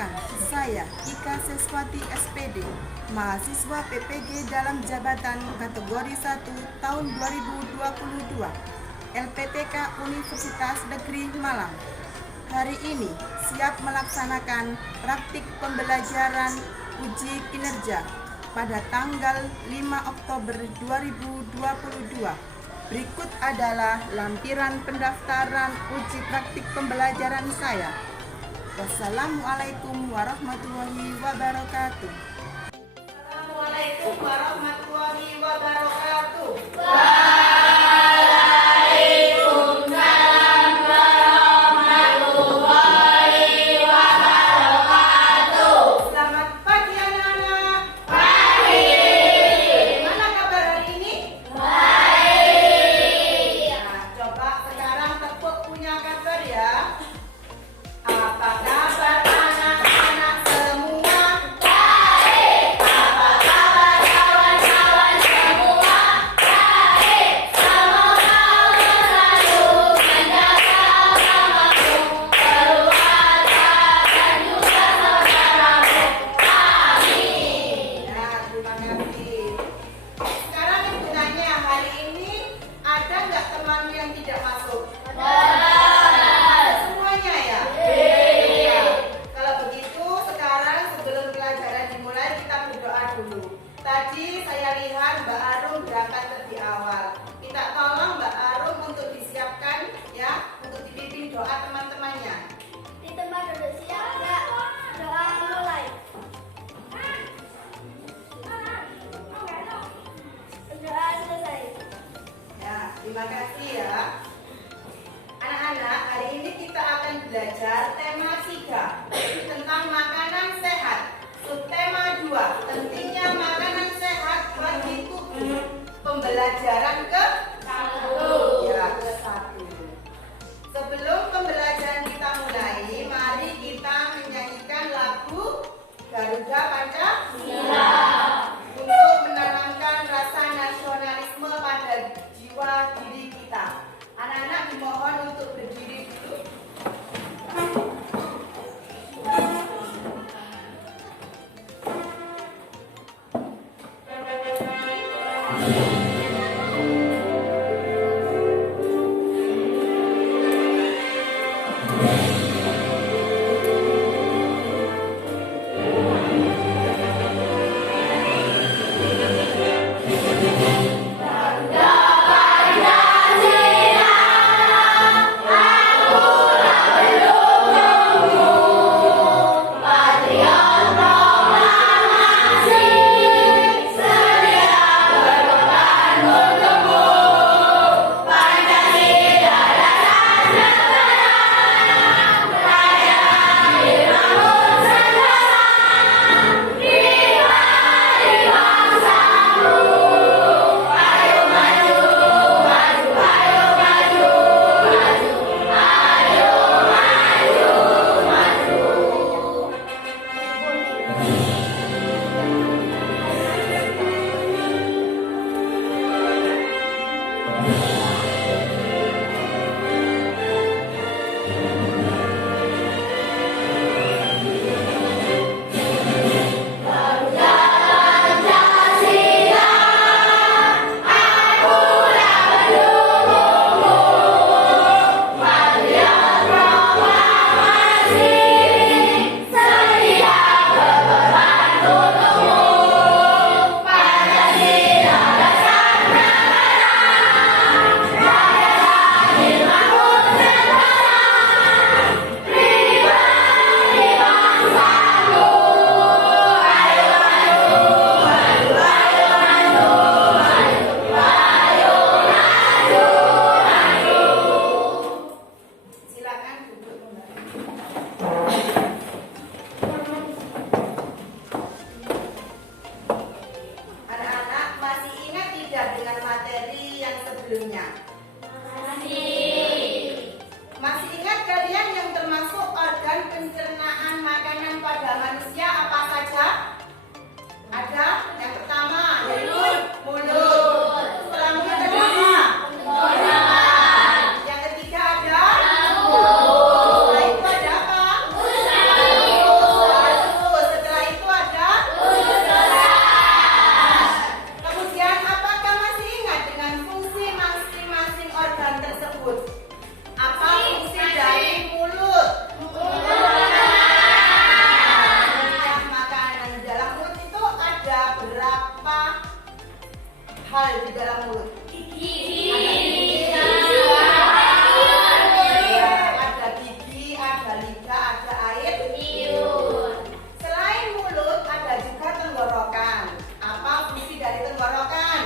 Perkenalkan, saya Ika Seswati SPD, mahasiswa PPG dalam jabatan kategori 1 tahun 2022, LPTK Universitas Negeri Malang. Hari ini siap melaksanakan praktik pembelajaran uji kinerja pada tanggal 5 Oktober 2022. Berikut adalah lampiran pendaftaran uji praktik pembelajaran saya. Wassalamualaikum warahmatullahi wabarakatuh. Assalamualaikum warahmatullahi wabarakatuh. Waalaikumsalam warahmatullahi wabarakatuh. Selamat pagi anak-anak. Pagi. Gimana kabar hari ini? Baik. Nah, coba sekarang tepuk punya kabar ya. Apa kabar anak-anak semua? Baik. Apa kabar kawan-kawan semua? Baik. Semoga selalu menjaga namamu, keluarga dan juga saudaramu. Amin. Nah, terima kasih. Sekarang ibu tanya, hari ini ada nggak teman yang tidak masuk? Ada semuanya ya? Iya. Kalau begitu sekarang sebelum pelajaran dimulai kita berdoa dulu. Tadi saya lihat Mbak Arum berangkat lebih awal. Kita tolong Mbak Arum untuk disiapkan ya, untuk dipimpin doa teman-temannya. Di tempat duduk siap enggak? Doa mulai. Doa selesai. Ya, terima kasih ya. Anak-anak, hari ini kita akan belajar tema 3 tentang makanan sehat. Subtema 2, pentingnya makanan sehat bagi tubuh. Pembelajaran ke-1. Ya, ke-1. Sebelum pembelajaran kita mulai, mari kita menyanyikan lagu Garuda Pancasila untuk menanamkan rasa nasionalisme pada jiwa diri kita. Anak-anak dimohon untuk berdiri dulu. Anak-anak masih ingat tidak dengan materi yang sebelumnya? Masih ingat kalian yang termasuk organ pencernaan makanan pada manusia apa saja? Ada yang pertama yaitu mulut. Setelah mulut ada apa? Yang ketiga ada lambung. Setelah itu ada apa? Usus. tersebut? Apa fungsi dari mulut? Mengunyah makanan. Di dalam mulut itu ada berapa hal di dalam mulut? Ada gigi, ada lidah, ada air liur. Selain mulut, ada juga tenggorokan. Apa fungsi dari tenggorokan?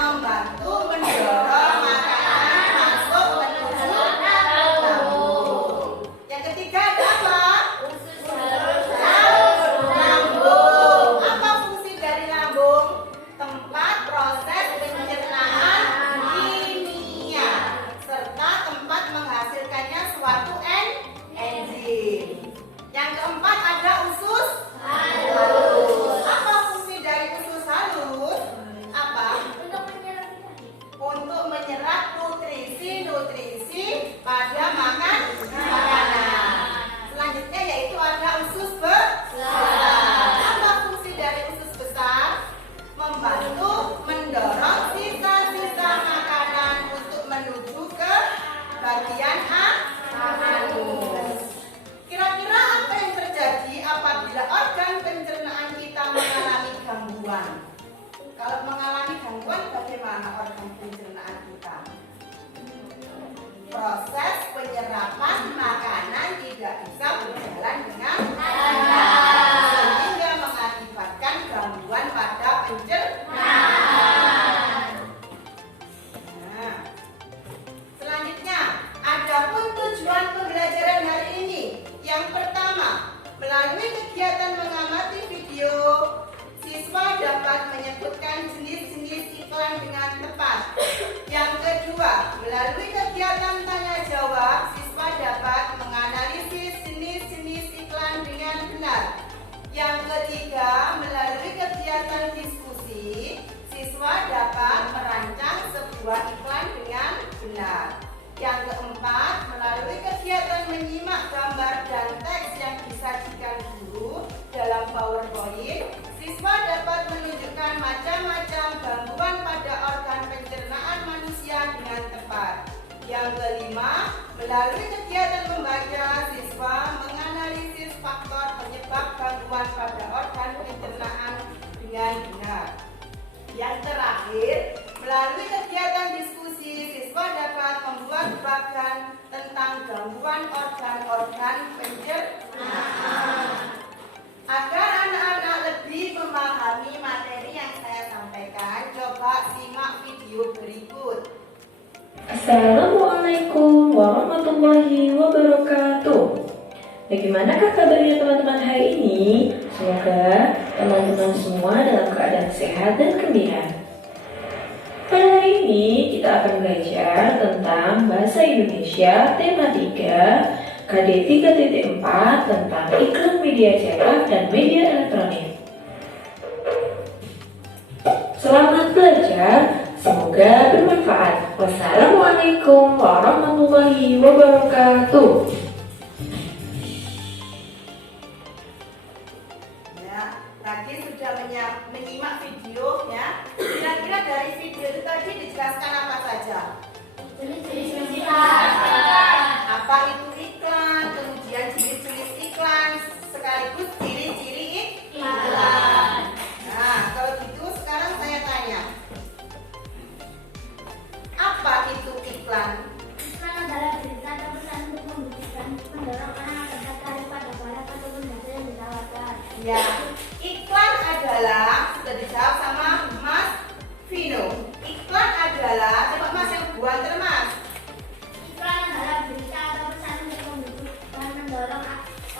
Membantu mendorong makanan masuk menuju lambung. Yang ketiga ada apa? Lambung. Apa fungsi dari lambung? Tempat proses pencernaan kimia serta tempat menghasilkannya suatu enzim. Yang keempat ada usus halus. Apa fungsi dari usus halus? Apa? Untuk menyerap nutrisi pada makanan. Selanjutnya yaitu ada usus besar. Apa fungsi dari usus besar? Membantu mendorong sisa-sisa makanan untuk menuju ke bagian anus. Kira-kira apa yang terjadi apabila organ pencernaan kita mengalami gangguan? Kalau mengalami gangguan, bagaimana organ pencernaan kita? Proses penyerapan makanan tidak bisa berjalan dengan lancar, sehingga mengakibatkan gangguan pada pencernaan. Nah, selanjutnya, adapun tujuan pembelajaran hari ini. Yang pertama, melalui kegiatan mengamati video, siswa dapat menyebutkan jenis-jenis iklan dengan tepat. Yang kedua, melalui kegiatan tanya jawab, siswa dapat menganalisis jenis-jenis iklan dengan benar. Yang ketiga, melalui kegiatan diskusi, siswa dapat merancang sebuah iklan dengan benar. Yang keempat, melalui kegiatan menyimak gambar dan teks yang disajikan guru dalam PowerPoint, siswa dapat menunjukkan macam-macam gangguan pada organ pencernaan manusia dengan tepat. Yang kelima, melalui kegiatan membaca, siswa menganalisis faktor penyebab gangguan pada organ pencernaan dengan benar. Yang terakhir, melalui kegiatan diskusi, siswa dapat membuat bagan tentang gangguan organ-organ pencernaan. Agar anak-anak lebih memahami materi yang saya sampaikan, coba simak video berikut. Assalamualaikum warahmatullahi wabarakatuh. Bagaimanakah kabarnya teman-teman hari ini? Semoga teman-teman semua dalam keadaan sehat dan gembira. Pada hari ini kita akan belajar tentang Bahasa Indonesia tema 3 KD 3.4 tentang iklan media cetak dan media elektronik. Selamat belajar, semoga bermanfaat. Wassalamualaikum warahmatullahi wabarakatuh. Ya, tadi sudah menyimak video ya. Kira-kira dari video itu tadi dijelaskan apa saja? Apa itu iklan, kemudian jenis-jenis iklan, sekaligus ciri-ciri iklan. Nah, kalau gitu sekarang saya tanya, apa itu iklan? Iklan adalah berita atau pesan untuk membuktikan mendorong orang agar tertarik pada barang ataupun jasa yang ditawarkan. Ya, iklan adalah, sudah dijawab sama Mas Vino. Iklan adalah, coba Mas yang buat Mas. Iklan adalah berita atau pesan untuk membuktikan mendorong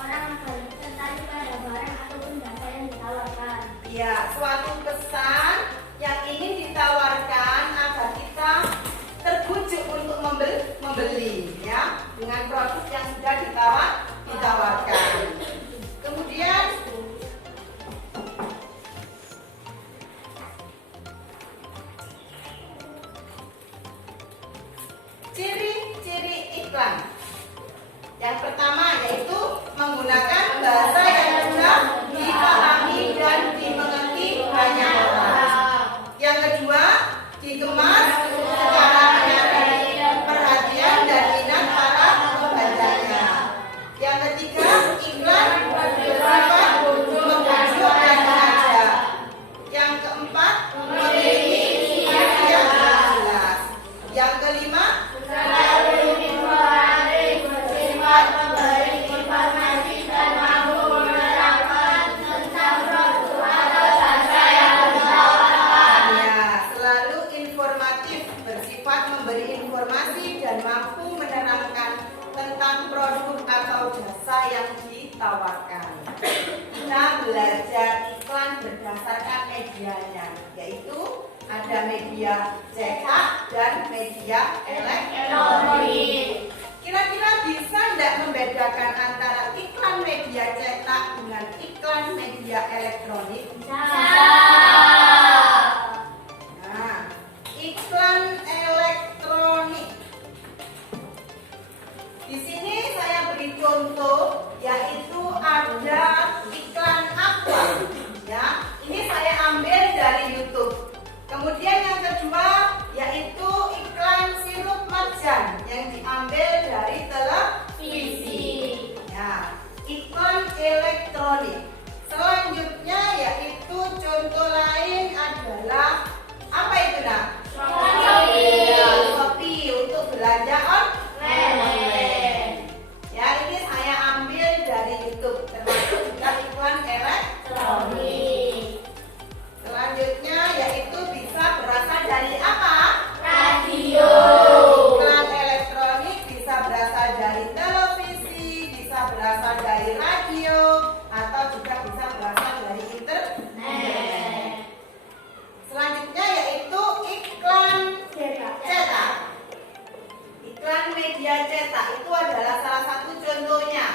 orang agar tertarik pada barang ataupun jasa yang ditawarkan. Ya, suatu pesan yang ingin ditawarkan agar kita terbujuk untuk membeli ya, dengan produk yang sudah ditawarkan. Kemudian ciri-ciri iklan. Yang pertama yaitu menggunakan bahasa yang mudah dipahami dan dimengerti banyak orang. Yang kedua, dikemas secara bersifat memberi informasi dan mampu menerangkan tentang produk atau jasa yang ditawarkan. Kita belajar iklan berdasarkan medianya, yaitu ada media cetak dan media elektronik. Kira-kira bisa tidak membedakan antara iklan media cetak dengan iklan media elektronik? Nah, iklan elektronik. Di sini saya beri contoh, yaitu ada iklan Aqua. Ya, ini saya ambil dari YouTube. Kemudian yang kedua yaitu iklan sirup marjan yang diambil dari televisi. Ya, iklan elektronik. Selanjutnya yaitu contoh lain adalah apa itu nak? Shopee untuk belanja online. Ya, ini saya ambil dari YouTube, termasuk juga iklan elektronik. Selanjutnya yaitu bisa berasal dari apa? Radio. Iklan elektronik bisa berasal dari televisi, bisa berasal dari radio, atau juga bisa berasal dari internet. Selanjutnya yaitu iklan cetak. Iklan media cetak itu adalah salah satu contohnya.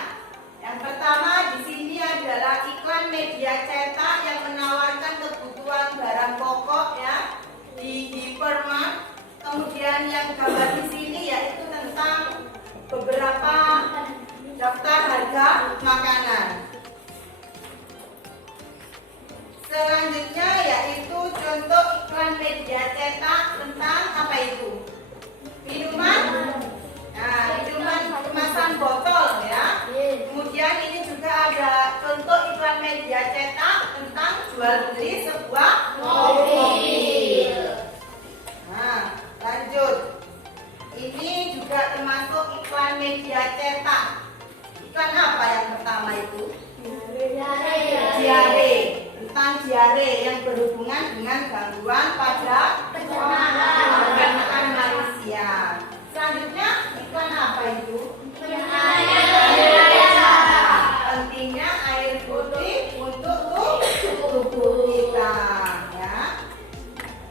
Yang pertama di sini adalah iklan media cetak yang menawarkan kebutuhan barang pokok ya di hipermart. Kemudian yang gambar di sini yaitu tentang beberapa daftar harga makanan. Selanjutnya yaitu contoh iklan media cetak tentang apa itu? Minuman. Nah, minuman kemasan botol ya. Kemudian ini juga ada contoh iklan media cetak tentang jual beli sebuah mobil. Nah, lanjut. Ini juga termasuk iklan media cetak. Iklan apa yang pertama itu? Diare. Tentang diare yang berhubungan dengan gangguan pada pencernaan manusia. Selanjutnya iklan apa itu? Pentingnya air putih untuk tubuh kita ya.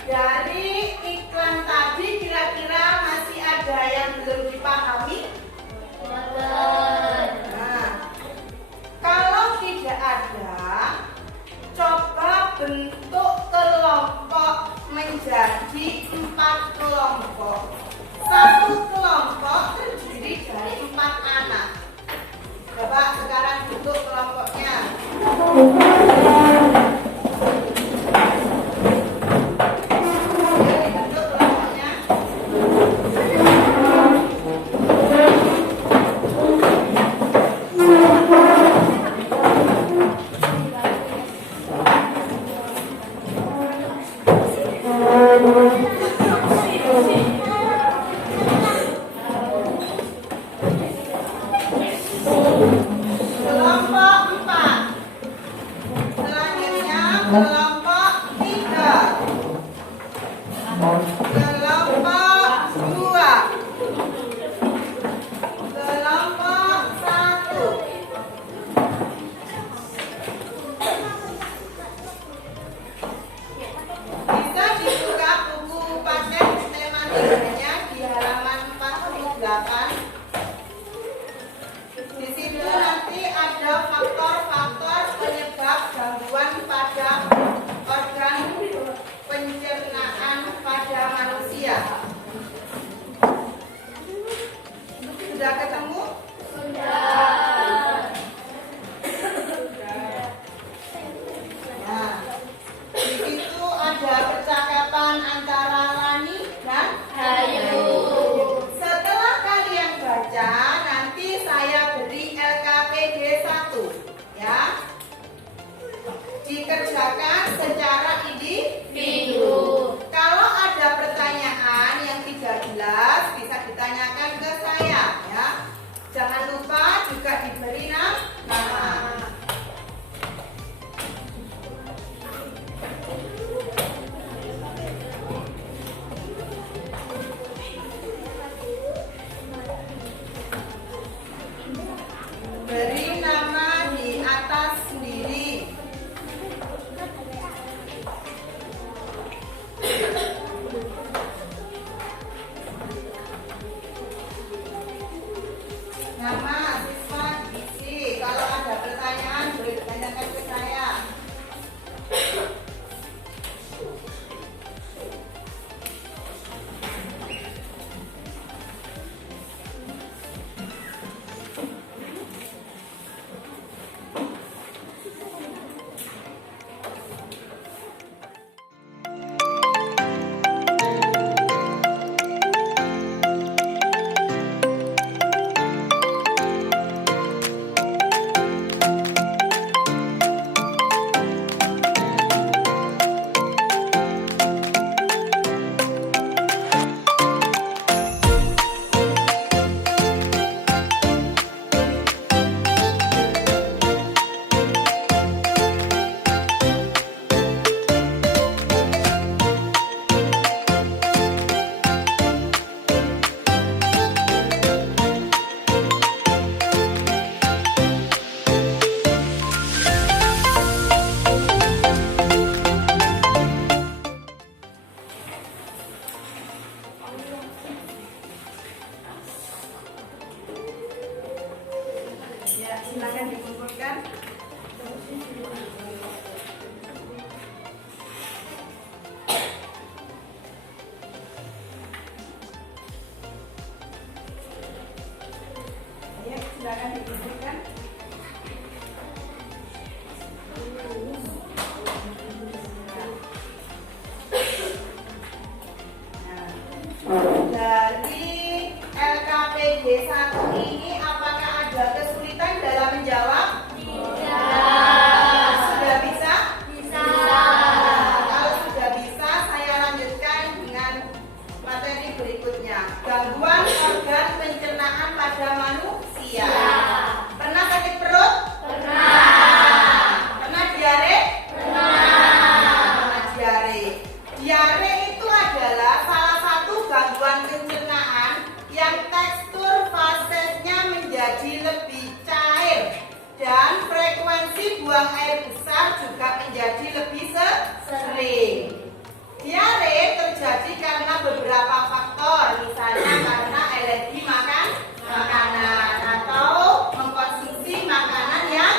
Dari iklan tadi kira-kira masih ada yang belum dipahami? Nah, kalau tidak ada, coba bentuk kelompok menjadi 4 kelompok. Satu kelompok terdiri dari 4 anak. Coba sekarang bentuk kelompoknya. Bentuk kelompoknya. Kelompok 4. Selanjutnya kelompok 3. Kelompok 2. Kelompok 1. Bisa dibuka buku paket tematikanya di halaman 48. Di situ nanti ada faktor-faktor penyebab gangguan pada organ pencernaan pada manusia. Sudah ketemu? Sudah. Nah, di situ ada percakapan antara Rani dan Hayu. Setelah kalian baca, nanti saya beri LKPD 1 ya. Dikerjakan secara individu. Kalau ada pertanyaan yang tidak jelas bisa ditanyakan ke saya ya. Jangan lupa juga diberi nama. silakan dikumpulkan. Ya, silakan dikumpulkan. Dari LKPD 1 ini apakah ada kesulitan dalam menjawab? Sudah bisa? Kalau sudah bisa, saya lanjutkan dengan materi berikutnya. Gangguan organ pencernaan pada manusia. Pernah sakit perut? Pernah diare? Pernah diare. Diare itu adalah salah satu gangguan pencernaan yang tekstur fasesnya menjadi lebih cair dan frekuensi buang air besar juga menjadi lebih sering. Diare terjadi karena beberapa faktor, misalnya karena alergi makanan atau mengkonsumsi makanan yang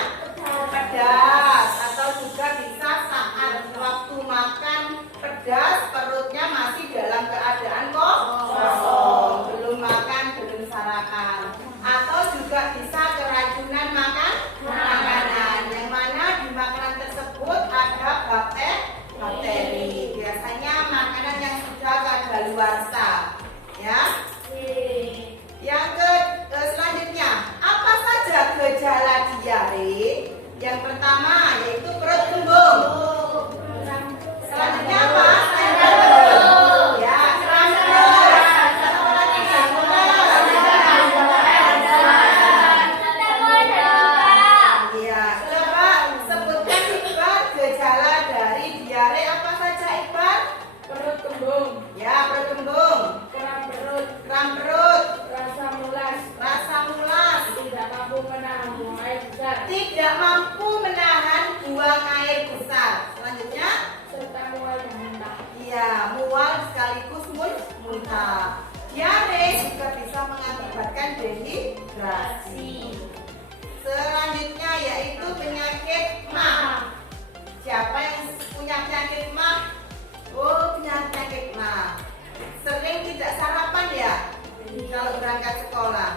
pedas, atau juga bisa saat waktu makan pedas perutnya masih dalam keadaan kosong, belum makan, belum sarapan, atau juga bisa keracunan makanan, yang mana di makanan tersebut ada bakteri, biasanya makanan yang sudah kadaluarsa, ya. Selanjutnya, apa saja gejala diare? Yang pertama yaitu perut kembung. Selanjutnya apa? Ya, kram perut. Satu lagi ya, coba sebutkan Iqbal gejala dari diare apa saja Iqbal? Perut kembung, Ya, perut kembung, kram perut, kram perut, rasa mulas, rasa mulas, tidak mampu menahan buang air besar, tidak mampu menahan buang air besar. Selanjutnya, serta mual dan muntah. iya, mual sekaligus muntah. Diare juga bisa mengakibatkan dehidrasi. Selanjutnya yaitu penyakit MAH. Siapa yang punya penyakit MAH? Oh, penyakit MAH. Sering tidak sarapan ya kalau berangkat sekolah.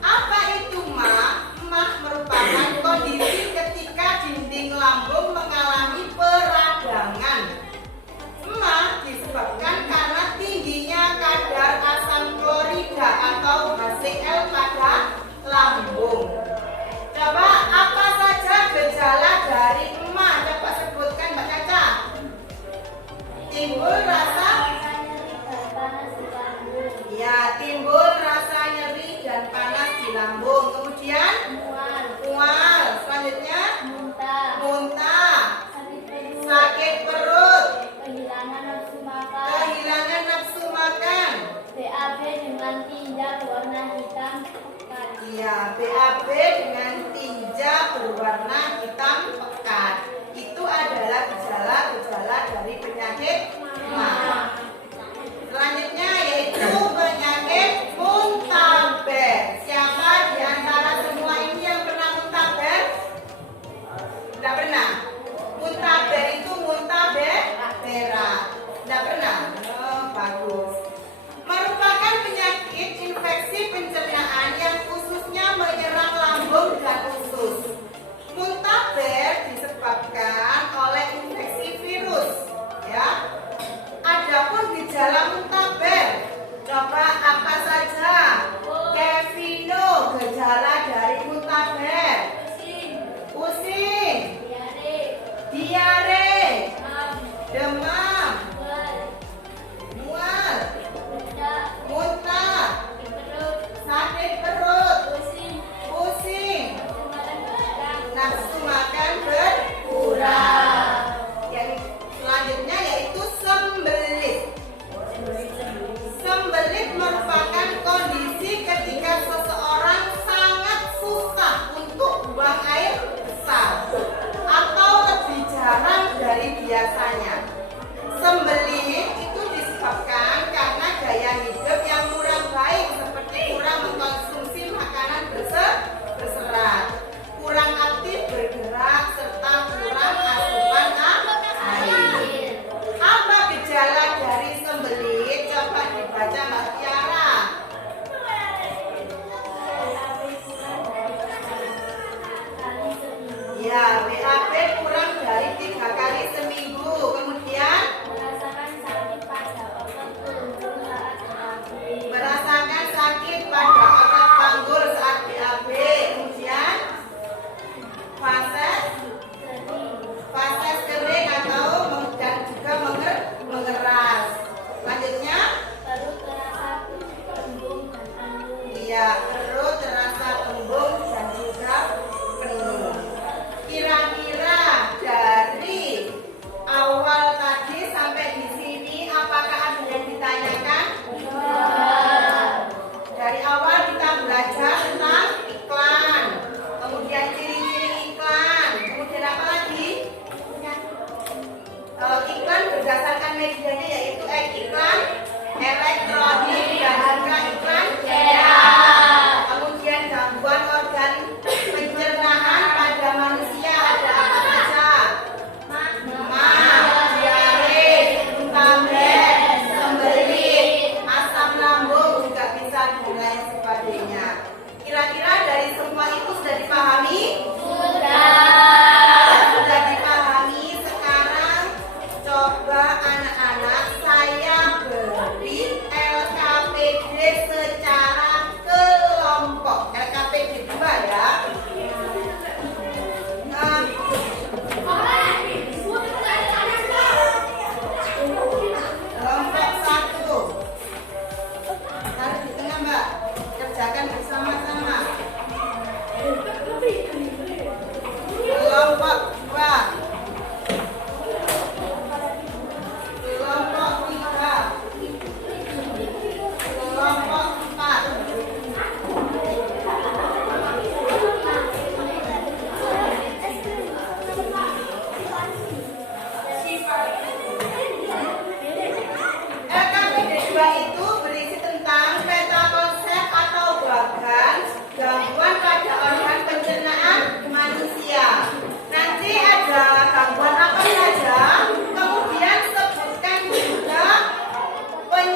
Apa itu MAH? MAH merupakan kondisi ketika dinding lambung mengalami peradangan. MAH disebabkan karena tingginya kadar asam klorida atau HCl pada lambung. Coba apa saja gejala dari MAH? Coba sebutkan Mbak Caca. Timbul rasa, ya, timbul rasa nyeri dan panas di lambung. Kemudian mual. Selanjutnya muntah, sakit perut, kehilangan nafsu makan, kehilangan nafsu makan. BAB dengan tinja berwarna hitam pekat. Iya, BAB dengan tinja berwarna hitam pekat. Itu adalah gejala-gejala dari penyakit MAH. Selanjutnya yaitu penyakit muntaber. Siapa di antara semua ini yang pernah muntaber? Tidak pernah. Muntaber itu berak. Tidak pernah. Oh, bagus. Merupakan penyakit infeksi pencernaan yang khususnya menyerang lambung dan usus. Muntaber disebabkan oleh infeksi virus, ya. Adapun gejala muntaber, coba apa saja? Kevino, gejala dari muntaber. Pusing, diare, demam, mual, muntah, sakit perut, pusing, nafsu makan berkurang. Yang selanjutnya yaitu sembelit. Sembelit merupakan kondisi ketika seseorang sangat susah untuk buang air besar atau lebih jarang dari biasanya. Sembelit itu disebabkan karena gaya hidup yang kurang baik seperti kurang mengkonsumsi makanan berserat,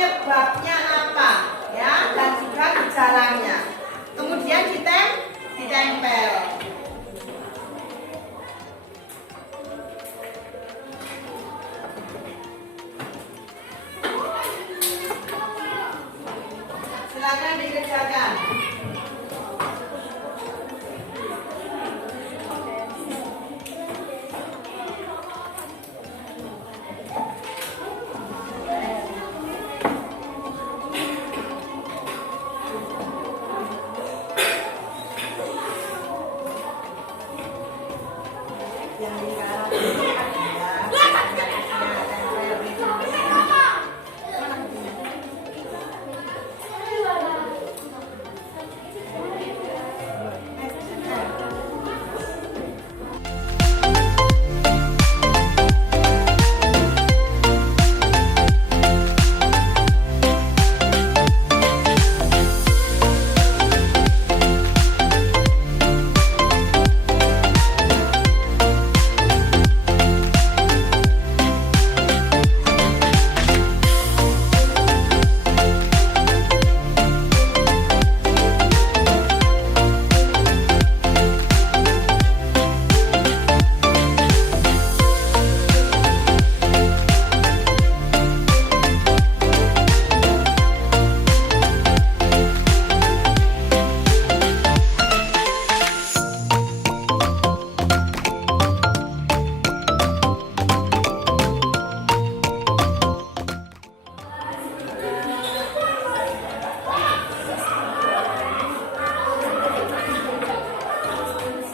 penyebabnya apa, ya, dan juga gejalanya. Kemudian ditempel. Silakan dikerjakan. Yang digarap ini adalah tempel di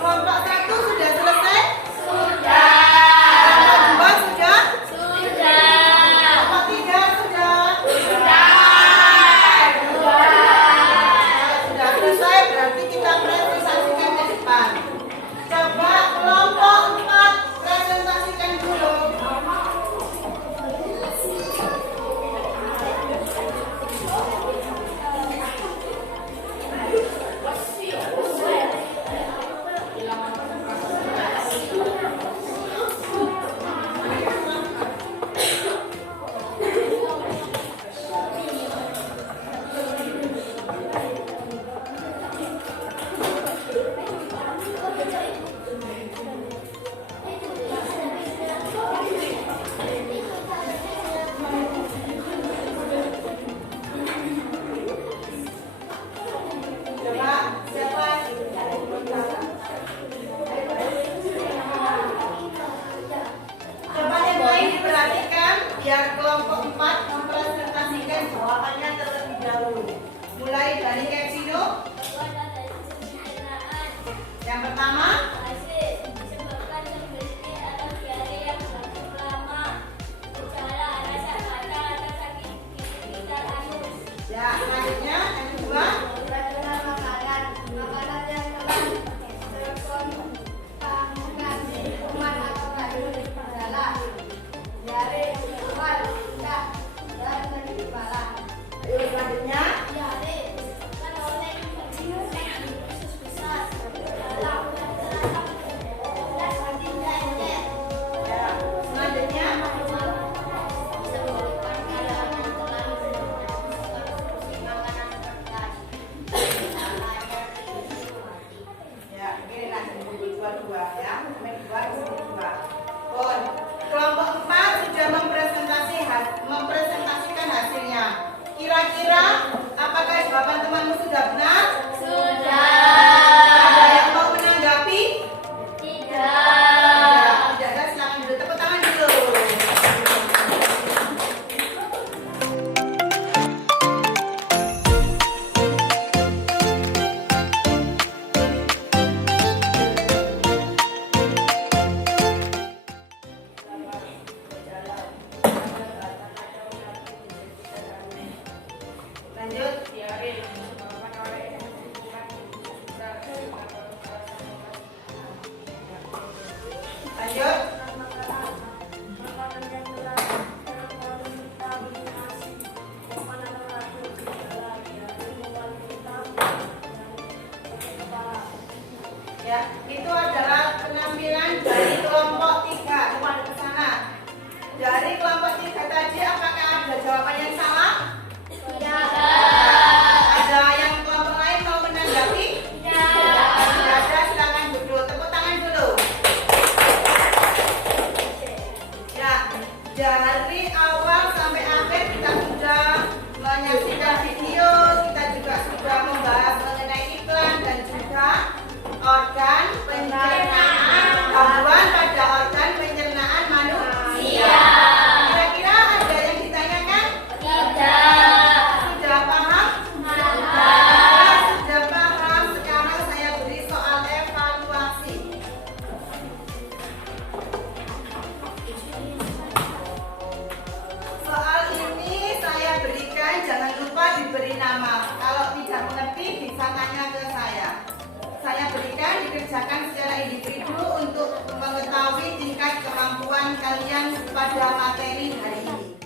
Kelompok 1 sudah selesai? Sudah. Kelompok 2 sudah? Sudah. Kelompok 3 sudah? Sudah. Sudah selesai, berarti kita presentasikan ke depan. Coba kelompok 4 presentasikan dulu. Coba siapa? Coba yang lain diperhatikan biar kelompok 4 mempresentasikan jawabannya terlebih dahulu. Mulai dari Kevino. Yang pertama, ya selanjutnya yang kedua. Ayo selanjutnya. Ya, selanjutnya. Ya, ini nanti dua-dua ya. Dua. Bon, kelompok 4 sudah mempresentasikan hasilnya. Kira-kira apakah jawaban temanmu sudah benar? Ada yang mau menanggapi? Tidak. Tidak, silakan dulu. Tepuk tangan dulu. Lanjut. Lanjut. Ya, itu adalah penampilan dari kelompok 3. Kepada ke sana. Dari kelompok 3 tadi apakah ada jawaban yang salah? beri nama. Kalau tidak mengerti bisa tanya ke saya. Saya berikan dikerjakan secara individu untuk mengetahui tingkat kemampuan kalian pada materi hari ini.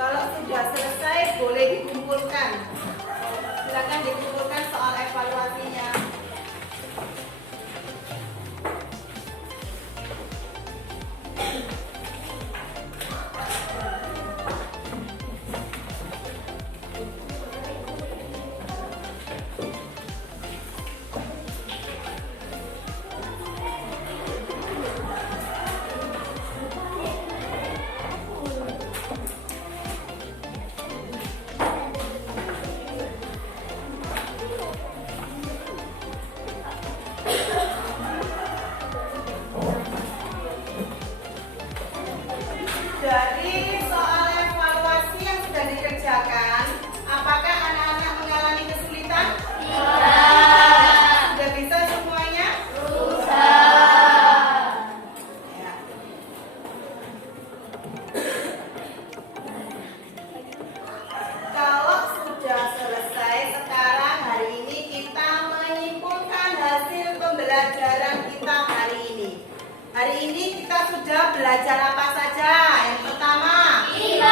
Kalau sudah selesai boleh dikumpulkan. Silakan dikumpulkan soal evaluasinya. Dari soal evaluasi yang sudah dikerjakan, apakah anak-anak mengalami kesulitan? Tidak. Sudah bisa semuanya? Sudah. Ya. Kalau sudah selesai, sekarang hari ini kita menyimpulkan hasil pembelajaran kita hari ini. Hari ini kita sudah belajar apa saja? Yang pertama, iklan.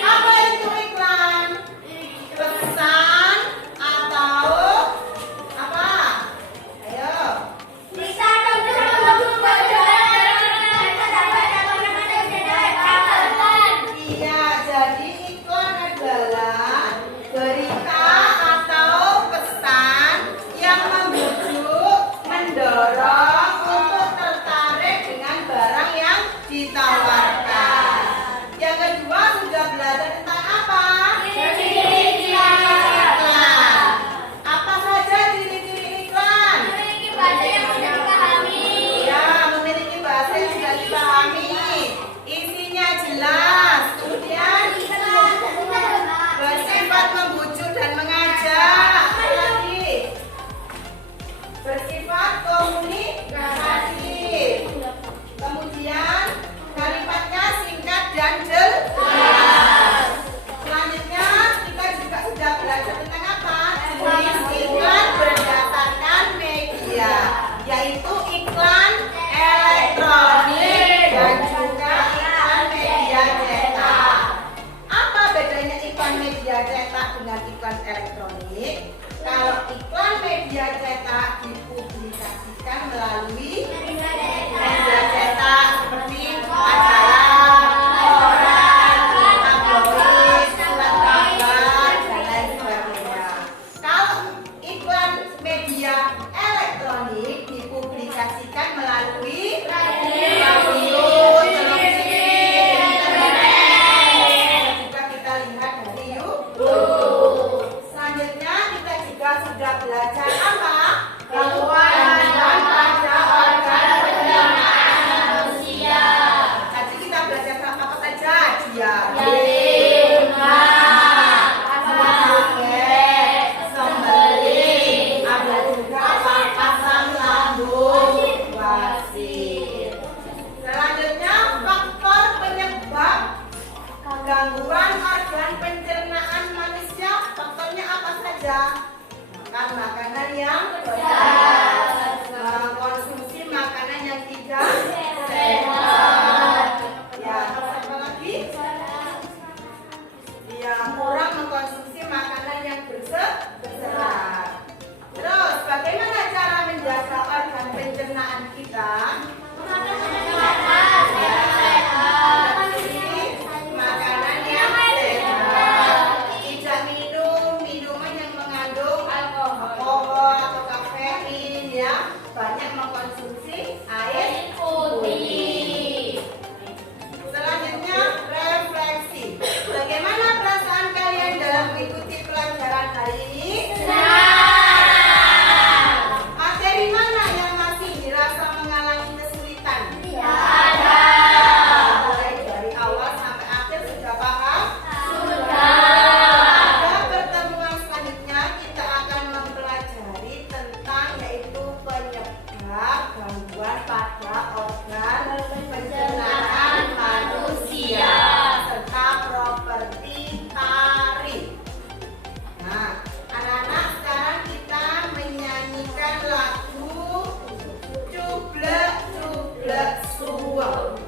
Apa itu iklan? Pesan atau apa? Ayo. Bisa dong, Iya, jadi iklan adalah berita atau pesan yang membujuk, mendorong untuk tertarik dengan barang yang ditawarkan. Yang kedua sudah belajar tentang apa? Iklan. Apa saja ciri-ciri iklan? Ya, memiliki bahasa yang sudah dipahami. Isinya jelas. Kemudian bersifat membujuk dan mengajak. Apa lagi? Bersifat komunikasi. Kemudian kalimatnya singkat dan jelas. Selanjutnya kita juga sudah belajar tentang apa? Jenis iklan berdasarkan media, yaitu iklan elektronik dan juga iklan media cetak. Apa bedanya iklan media cetak dengan iklan elektronik? Kalau iklan media cetak dipublikasikan melalui media cetak seperti majalah, koran, tabloid, surat kabar, dan lain sebagainya. Kalau iklan media elektronik dipublikasikan melalui radio, televisi, internet. Juga kita lihat dari YouTube. Selanjutnya kita juga sudah belajar apa? Kewajiban pada organ pencernaan manusia. Tadi kita belajar apa saja? Diare, sembelih, ada juga apa? Asam lambung, wasi. kita sehat. Ya, terus apa lagi? Ya, kurang mengkonsumsi makanan yang berserat. Terus, bagaimana cara menjaga organ pencernaan kita? Makanan yang sehat. Tidak minum minuman yang mengandung alkohol atau kafein ya. Banyak mengkonsumsi air putih. Selanjutnya, refleksi. Bagaimana perasaan kalian dalam mengikuti pelajaran hari ini? Materi mana yang masih dirasa mengalami kesulitan? Mulai dari awal sampai akhir sudah paham? Pada pertemuan selanjutnya kita akan mempelajari tentang yaitu penyebab gangguan pada organ pencernaan manusia serta properti tarif. Nah, anak-anak sekarang kita menyanyikan lagu Cublek Cublek Suweng.